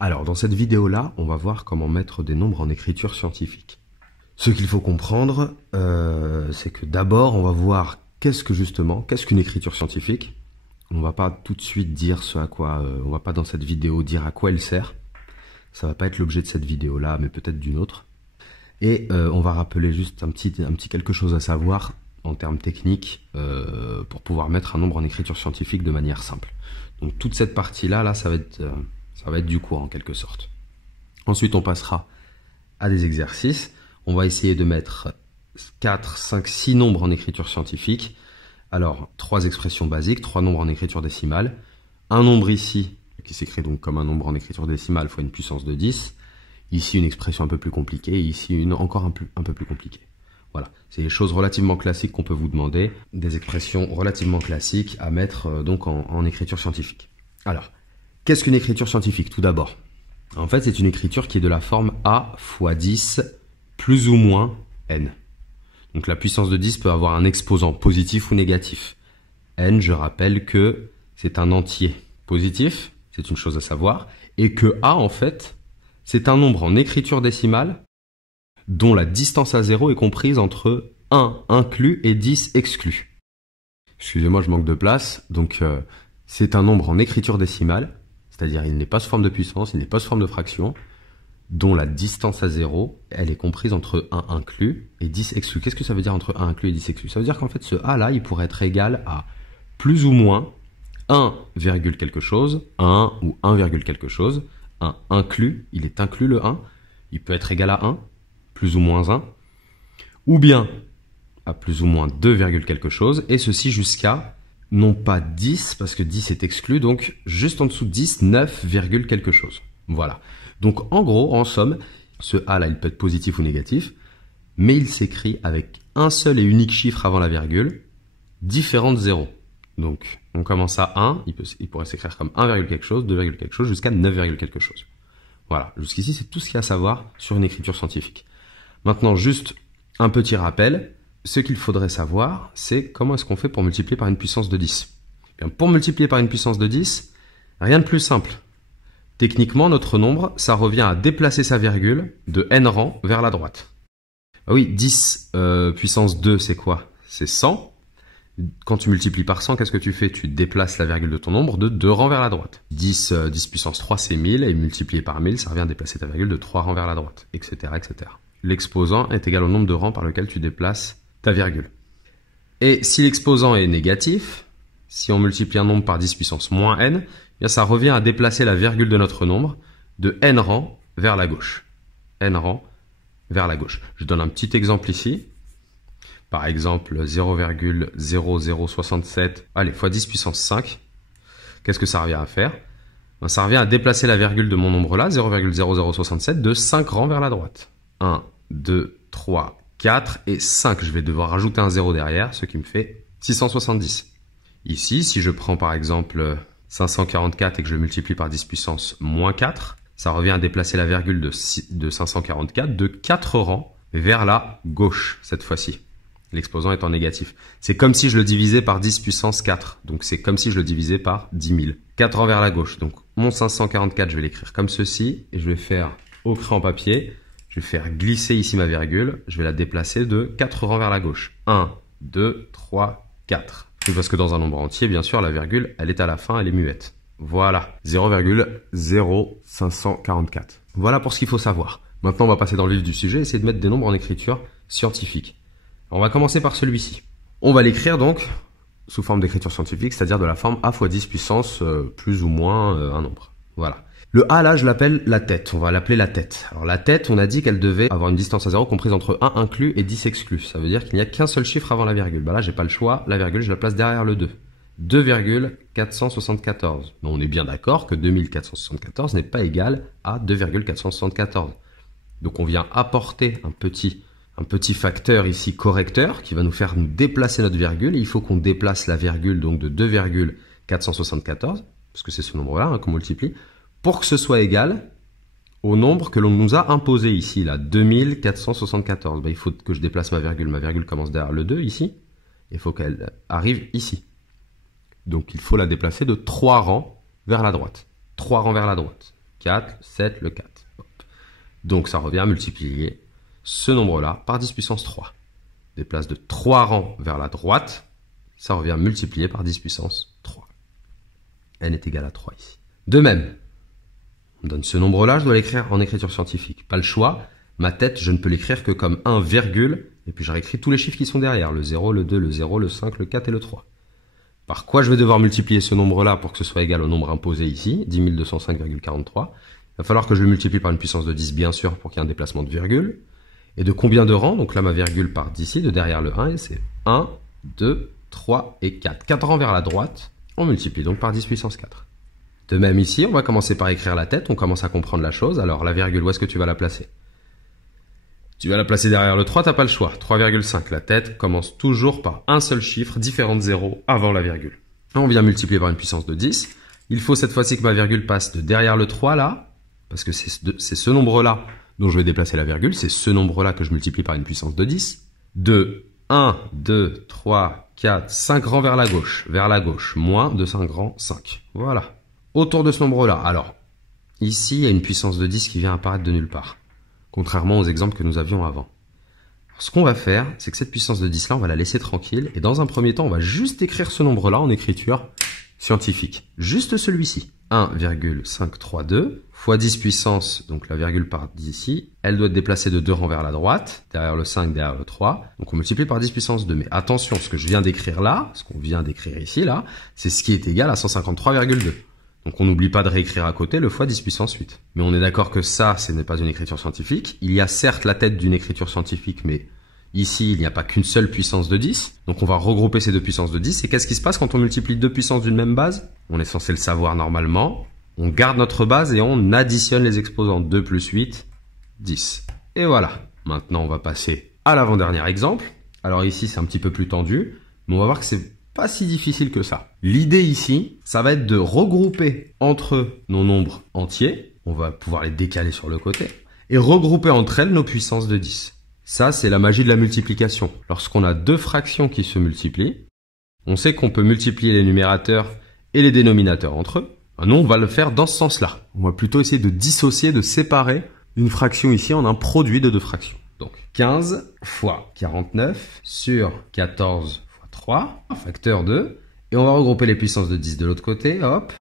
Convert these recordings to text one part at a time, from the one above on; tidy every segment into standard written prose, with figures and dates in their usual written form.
Alors, dans cette vidéo-là, on va voir comment mettre des nombres en écriture scientifique. Ce qu'il faut comprendre, c'est que d'abord, on va voir qu'est-ce qu'une écriture scientifique. On va pas tout de suite dire ce à quoi, on va pas dans cette vidéo dire à quoi elle sert. Ça va pas être l'objet de cette vidéo-là, mais peut-être d'une autre. Et on va rappeler juste un petit quelque chose à savoir en termes techniques pour pouvoir mettre un nombre en écriture scientifique de manière simple. Donc toute cette partie-là, ça va être du cours en quelque sorte. Ensuite, on passera à des exercices. On va essayer de mettre 4, 5, 6 nombres en écriture scientifique. Alors, 3 expressions basiques, 3 nombres en écriture décimale. Un nombre ici, qui s'écrit donc comme un nombre en écriture décimale fois une puissance de 10. Ici, une expression un peu plus compliquée. Et ici, une encore un peu plus compliquée. Voilà, c'est des choses relativement classiques qu'on peut vous demander. Des expressions relativement classiques à mettre donc en écriture scientifique. Alors, qu'est-ce qu'une écriture scientifique tout d'abord? En fait, c'est une écriture qui est de la forme A fois 10 plus ou moins n. Donc la puissance de 10 peut avoir un exposant positif ou négatif. N, je rappelle que c'est un entier positif, c'est une chose à savoir, et que A, en fait, c'est un nombre en écriture décimale dont la distance à 0 est comprise entre 1 inclus et 10 exclus. Excusez-moi, je manque de place. Donc, c'est un nombre en écriture décimale, c'est-à-dire il n'est pas sous forme de puissance, il n'est pas sous forme de fraction, dont la distance à 0, elle est comprise entre 1 inclus et 10 exclus. Qu'est-ce que ça veut dire entre 1 inclus et 10 exclus? Ça veut dire qu'en fait, ce A-là, il pourrait être égal à plus ou moins 1, quelque chose, 1 ou 1, quelque chose, 1 inclus, il est inclus le 1, il peut être égal à 1, plus ou moins 1, ou bien à plus ou moins 2, quelque chose, et ceci jusqu'à, non pas 10, parce que 10 est exclu, donc juste en dessous de 10, 9, quelque chose. Voilà. Donc en gros, en somme, ce A là, il peut être positif ou négatif, mais il s'écrit avec un seul et unique chiffre avant la virgule, différent de 0. Donc on commence à 1, il pourrait s'écrire comme 1, quelque chose, 2, quelque chose, jusqu'à 9, quelque chose. Voilà, jusqu'ici c'est tout ce qu'il y a à savoir sur une écriture scientifique. Maintenant, juste un petit rappel, ce qu'il faudrait savoir, c'est comment est-ce qu'on fait pour multiplier par une puissance de 10. Bien, pour multiplier par une puissance de 10, rien de plus simple. Techniquement, notre nombre, ça revient à déplacer sa virgule de n rang vers la droite. Ah oui, 10 puissance 2, c'est quoi? C'est 100. Quand tu multiplies par 100, qu'est-ce que tu fais? Tu déplaces la virgule de ton nombre de 2 rangs vers la droite. 10 puissance 3, c'est 1000, et multiplié par 1000, ça revient à déplacer ta virgule de 3 rangs vers la droite, etc., etc. L'exposant est égal au nombre de rangs par lequel tu déplaces ta virgule. Et si l'exposant est négatif, si on multiplie un nombre par 10 puissance moins n, bien ça revient à déplacer la virgule de notre nombre de n rangs vers la gauche. N rangs vers la gauche. Je donne un petit exemple ici. Par exemple, 0,0067, allez, fois 10 puissance 5. Qu'est-ce que ça revient à faire? Ben, ça revient à déplacer la virgule de mon nombre là, 0,0067, de 5 rangs vers la droite. 1, 2, 3, 4 et 5. Je vais devoir rajouter un 0 derrière, ce qui me fait 670. Ici, si je prends par exemple 544 et que je le multiplie par 10 puissance moins 4, ça revient à déplacer la virgule de 544 de 4 rangs vers la gauche cette fois-ci. L'exposant étant négatif. C'est comme si je le divisais par 10 puissance 4. Donc c'est comme si je le divisais par 10 000. 4 rangs vers la gauche. Donc mon 544, je vais l'écrire comme ceci. Et je vais faire au crayon papier. Je vais faire glisser ici ma virgule. Je vais la déplacer de 4 rangs vers la gauche. 1, 2, 3, 4. Et parce que dans un nombre entier, bien sûr, la virgule, elle est à la fin, elle est muette. Voilà. 0,0544. Voilà pour ce qu'il faut savoir. Maintenant, on va passer dans le vif du sujet et essayer de mettre des nombres en écriture scientifique. On va commencer par celui-ci. On va l'écrire donc sous forme d'écriture scientifique, c'est-à-dire de la forme A fois 10 puissance plus ou moins un nombre. Voilà. Le A là, je l'appelle la tête. On va l'appeler la tête. Alors la tête, on a dit qu'elle devait avoir une distance à 0 comprise entre 1 inclus et 10 exclus. Ça veut dire qu'il n'y a qu'un seul chiffre avant la virgule. Bah là, j'ai pas le choix. La virgule, je la place derrière le 2. 2,474. Mais on est bien d'accord que 2474 n'est pas égal à 2,474. Donc on vient apporter un petit facteur ici correcteur qui va nous faire nous déplacer notre virgule. Et il faut qu'on déplace la virgule donc de 2,474, parce que c'est ce nombre-là qu'on multiplie, pour que ce soit égal au nombre que l'on nous a imposé ici, là, 2474. Il faut que je déplace ma virgule. Ma virgule commence derrière le 2 ici. Il faut qu'elle arrive ici. Donc il faut la déplacer de 3 rangs vers la droite. 3 rangs vers la droite. 4, 7, le 4. Hop. Donc ça revient à multiplier ce nombre-là par 10 puissance 3. Déplace de 3 rangs vers la droite, ça revient à multiplier par 10 puissance 3. N est égal à 3 ici. De même, on donne ce nombre-là, je dois l'écrire en écriture scientifique. Pas le choix, ma tête, je ne peux l'écrire que comme 1, virgule, et puis je réécris tous les chiffres qui sont derrière, le 0, le 2, le 0, le 5, le 4 et le 3. Par quoi je vais devoir multiplier ce nombre-là pour que ce soit égal au nombre imposé ici, 10 205,43. Il va falloir que je le multiplie par une puissance de 10, bien sûr, pour qu'il y ait un déplacement de virgule. Et de combien de rangs? Donc là, ma virgule part d'ici, de derrière le 1, et c'est 1, 2, 3 et 4. 4 rangs vers la droite, on multiplie donc par 10 puissance 4. De même ici, on va commencer par écrire la tête, on commence à comprendre la chose. Alors la virgule, où est-ce que tu vas la placer? Tu vas la placer derrière le 3, t'as pas le choix. 3,5. La tête commence toujours par un seul chiffre, différent de 0 avant la virgule. On vient multiplier par une puissance de 10. Il faut cette fois-ci que ma virgule passe de derrière le 3 là, parce que c'est ce nombre-là dont je vais déplacer la virgule. C'est ce nombre-là que je multiplie par une puissance de 10. De 1, 2, 3, 4, 5 rangs vers la gauche, moins de 5 rangs, 5. Voilà. Autour de ce nombre-là. Alors, ici, il y a une puissance de 10 qui vient apparaître de nulle part. Contrairement aux exemples que nous avions avant. Alors, ce qu'on va faire, c'est que cette puissance de 10 là, on va la laisser tranquille. Et dans un premier temps, on va juste écrire ce nombre-là en écriture scientifique. Juste celui-ci. 1,532 fois 10 puissance, donc la virgule part d'ici. Elle doit être déplacée de 2 rangs vers la droite, derrière le 5, derrière le 3. Donc on multiplie par 10 puissance 2. Mais attention, ce que je viens d'écrire là, ce qu'on vient d'écrire ici, là, c'est ce qui est égal à 153,2. Donc on n'oublie pas de réécrire à côté le fois 10 puissance 8. Mais on est d'accord que ça, ce n'est pas une écriture scientifique. Il y a certes la tête d'une écriture scientifique, mais ici, il n'y a pas qu'une seule puissance de 10. Donc on va regrouper ces deux puissances de 10. Et qu'est-ce qui se passe quand on multiplie deux puissances d'une même base? On est censé le savoir normalement. On garde notre base et on additionne les exposants. 2 plus 8, 10. Et voilà. Maintenant, on va passer à l'avant-dernier exemple. Alors ici, c'est un petit peu plus tendu, mais on va voir que c'est pas si difficile que ça. L'idée ici, ça va être de regrouper entre nos nombres entiers, on va pouvoir les décaler sur le côté, et regrouper entre elles nos puissances de 10. Ça, c'est la magie de la multiplication. Lorsqu'on a deux fractions qui se multiplient, on sait qu'on peut multiplier les numérateurs et les dénominateurs entre eux. Nous, on va le faire dans ce sens-là. On va plutôt essayer de dissocier, de séparer une fraction ici en un produit de deux fractions. Donc, 15 fois 49 sur 14 fois 3, facteur 2. Et on va regrouper les puissances de 10 de l'autre côté. Hop.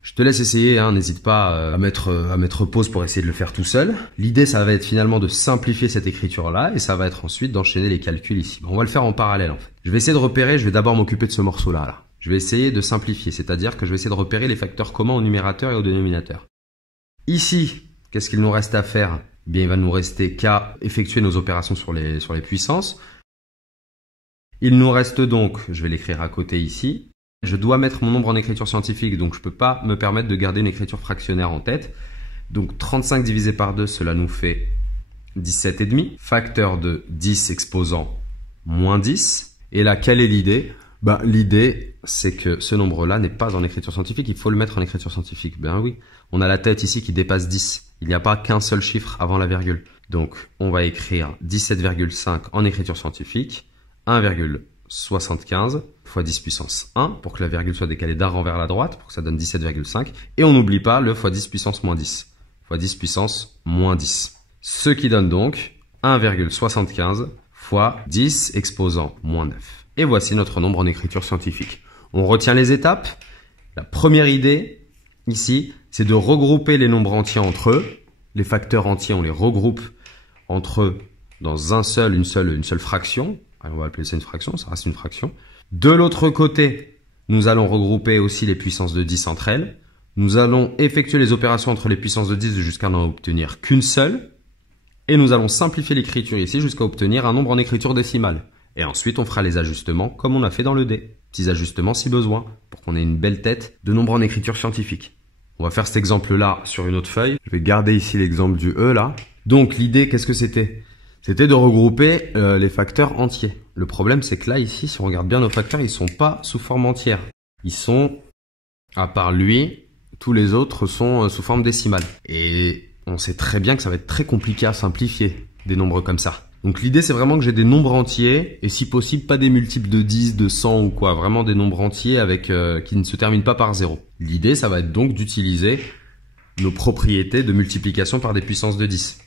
Je te laisse essayer, hein, n'hésite pas à mettre pause pour essayer de le faire tout seul. L'idée, ça va être finalement de simplifier cette écriture-là et ça va être ensuite d'enchaîner les calculs ici. On va le faire en parallèle en fait. Je vais essayer de repérer, je vais d'abord m'occuper de ce morceau-là. Là. Je vais essayer de simplifier, c'est-à-dire que je vais essayer de repérer les facteurs communs au numérateur et au dénominateur. Ici, qu'est-ce qu'il nous reste à faire? Eh bien, il va nous rester qu'à effectuer nos opérations sur les puissances. Il nous reste donc, je vais l'écrire à côté ici, je dois mettre mon nombre en écriture scientifique, donc je ne peux pas me permettre de garder une écriture fractionnaire en tête. Donc 35 divisé par 2, cela nous fait 17,5. Facteur de 10 exposant moins 10. Et là, quelle est l'idée? L'idée, c'est que ce nombre-là n'est pas en écriture scientifique, il faut le mettre en écriture scientifique. Ben oui, on a la tête ici qui dépasse 10. Il n'y a pas qu'un seul chiffre avant la virgule. Donc, on va écrire 17,5 en écriture scientifique, 1,75 fois 10 puissance 1 pour que la virgule soit décalée d'un rang vers la droite pour que ça donne 17,5. Et on n'oublie pas le fois 10 puissance moins 10 fois 10 puissance moins 10. Ce qui donne donc 1,75 fois 10 exposant moins 9. Et voici notre nombre en écriture scientifique. On retient les étapes. La première idée ici, c'est de regrouper les nombres entiers entre eux. Les facteurs entiers, on les regroupe entre eux dans une seule fraction. On va appeler ça une fraction, ça reste une fraction. De l'autre côté, nous allons regrouper aussi les puissances de 10 entre elles. Nous allons effectuer les opérations entre les puissances de 10 jusqu'à n'en obtenir qu'une seule. Et nous allons simplifier l'écriture ici jusqu'à obtenir un nombre en écriture décimale. Et ensuite, on fera les ajustements comme on a fait dans le D. Petits ajustements si besoin, pour qu'on ait une belle tête de nombre en écriture scientifique. On va faire cet exemple-là sur une autre feuille. Je vais garder ici l'exemple du E là. Donc l'idée, qu'est-ce que c'était? C'était de regrouper les facteurs entiers. Le problème, c'est que là, ici, si on regarde bien nos facteurs, ils sont pas sous forme entière. Ils sont, à part lui, tous les autres sont sous forme décimale. Et on sait très bien que ça va être très compliqué à simplifier des nombres comme ça. Donc l'idée, c'est vraiment que j'ai des nombres entiers et si possible, pas des multiples de 10, de 100 ou quoi. Vraiment des nombres entiers avec qui ne se terminent pas par 0. L'idée, ça va être donc d'utiliser nos propriétés de multiplication par des puissances de 10.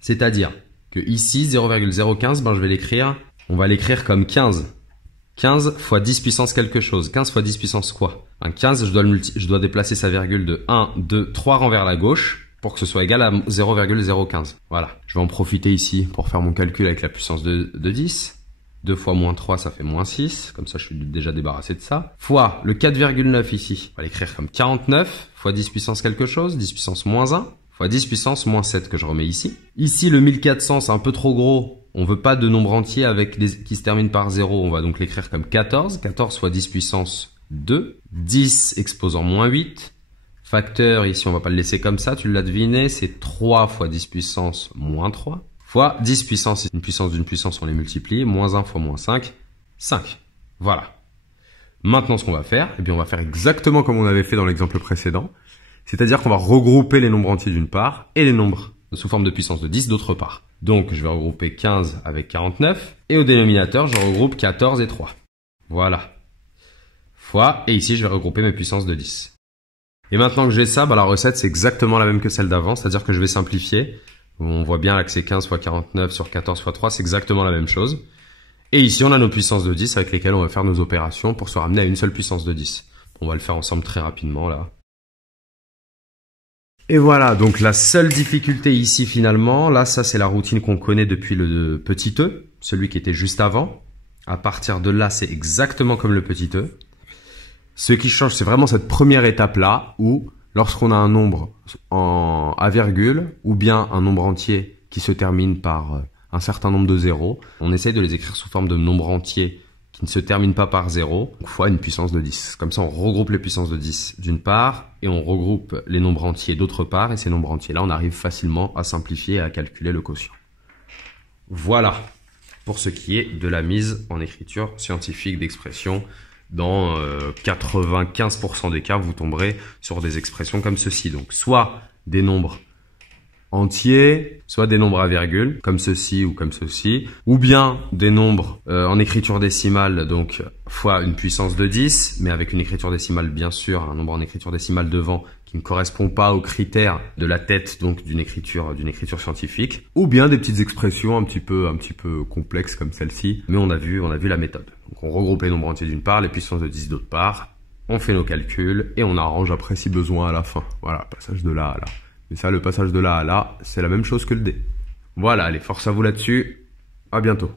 C'est-à-dire que ici, 0,015, ben je vais l'écrire, on va l'écrire comme 15. 15 fois 10 puissance quelque chose. 15 fois 10 puissance quoi? 15, je dois déplacer sa virgule de 1, 2, 3 rangs vers la gauche pour que ce soit égal à 0,015. Voilà. Je vais en profiter ici pour faire mon calcul avec la puissance de 10. 2 fois moins 3, ça fait moins 6. Comme ça, je suis déjà débarrassé de ça. Fois le 4,9 ici. On va l'écrire comme 49 fois 10 puissance quelque chose. 10 puissance moins 1 fois 10 puissance moins 7 que je remets ici. Ici, le 1400, c'est un peu trop gros. On veut pas de nombre entier qui se termine par 0. On va donc l'écrire comme 14. 14 fois 10 puissance 2. 10 exposant moins 8. Facteur, ici, on va pas le laisser comme ça. Tu l'as deviné, c'est 3 fois 10 puissance moins 3. Fois 10 puissance, une puissance d'une puissance, on les multiplie. Moins 1 fois moins 5. 5. Voilà. Maintenant, ce qu'on va faire, eh bien, on va faire exactement comme on avait fait dans l'exemple précédent. C'est-à-dire qu'on va regrouper les nombres entiers d'une part et les nombres sous forme de puissance de 10 d'autre part. Donc, je vais regrouper 15 avec 49. Et au dénominateur, je regroupe 14 et 3. Voilà. Fois, et ici, je vais regrouper mes puissances de 10. Et maintenant que j'ai ça, bah, la recette, c'est exactement la même que celle d'avant. C'est-à-dire que je vais simplifier. On voit bien là que c'est 15 fois 49 sur 14 fois 3. C'est exactement la même chose. Et ici, on a nos puissances de 10 avec lesquelles on va faire nos opérations pour se ramener à une seule puissance de 10. On va le faire ensemble très rapidement là. Et voilà, donc la seule difficulté ici finalement, là ça c'est la routine qu'on connaît depuis le petit e, celui qui était juste avant. À partir de là, c'est exactement comme le petit e. Ce qui change, c'est vraiment cette première étape-là où lorsqu'on a un nombre à virgule ou bien un nombre entier qui se termine par un certain nombre de zéros, on essaye de les écrire sous forme de nombre entier qui ne se termine pas par 0, fois une puissance de 10. Comme ça, on regroupe les puissances de 10 d'une part, et on regroupe les nombres entiers d'autre part, et ces nombres entiers-là, on arrive facilement à simplifier et à calculer le quotient. Voilà, pour ce qui est de la mise en écriture scientifique d'expression. Dans 95% des cas, vous tomberez sur des expressions comme ceci. Donc, soit des nombres entiers, soit des nombres à virgule, comme ceci ou comme ceci, ou bien des nombres en écriture décimale, donc fois une puissance de 10, mais avec une écriture décimale bien sûr, un nombre en écriture décimale devant qui ne correspond pas aux critères de la tête donc d'une écriture scientifique, ou bien des petites expressions un petit peu complexes comme celle-ci, mais on a vu la méthode. Donc on regroupe les nombres entiers d'une part, les puissances de 10 d'autre part, on fait nos calculs et on arrange après si besoin à la fin. Voilà, passage de là à là. Mais ça, le passage de là à là, c'est la même chose que le dé. Voilà, allez, force à vous là-dessus. À bientôt.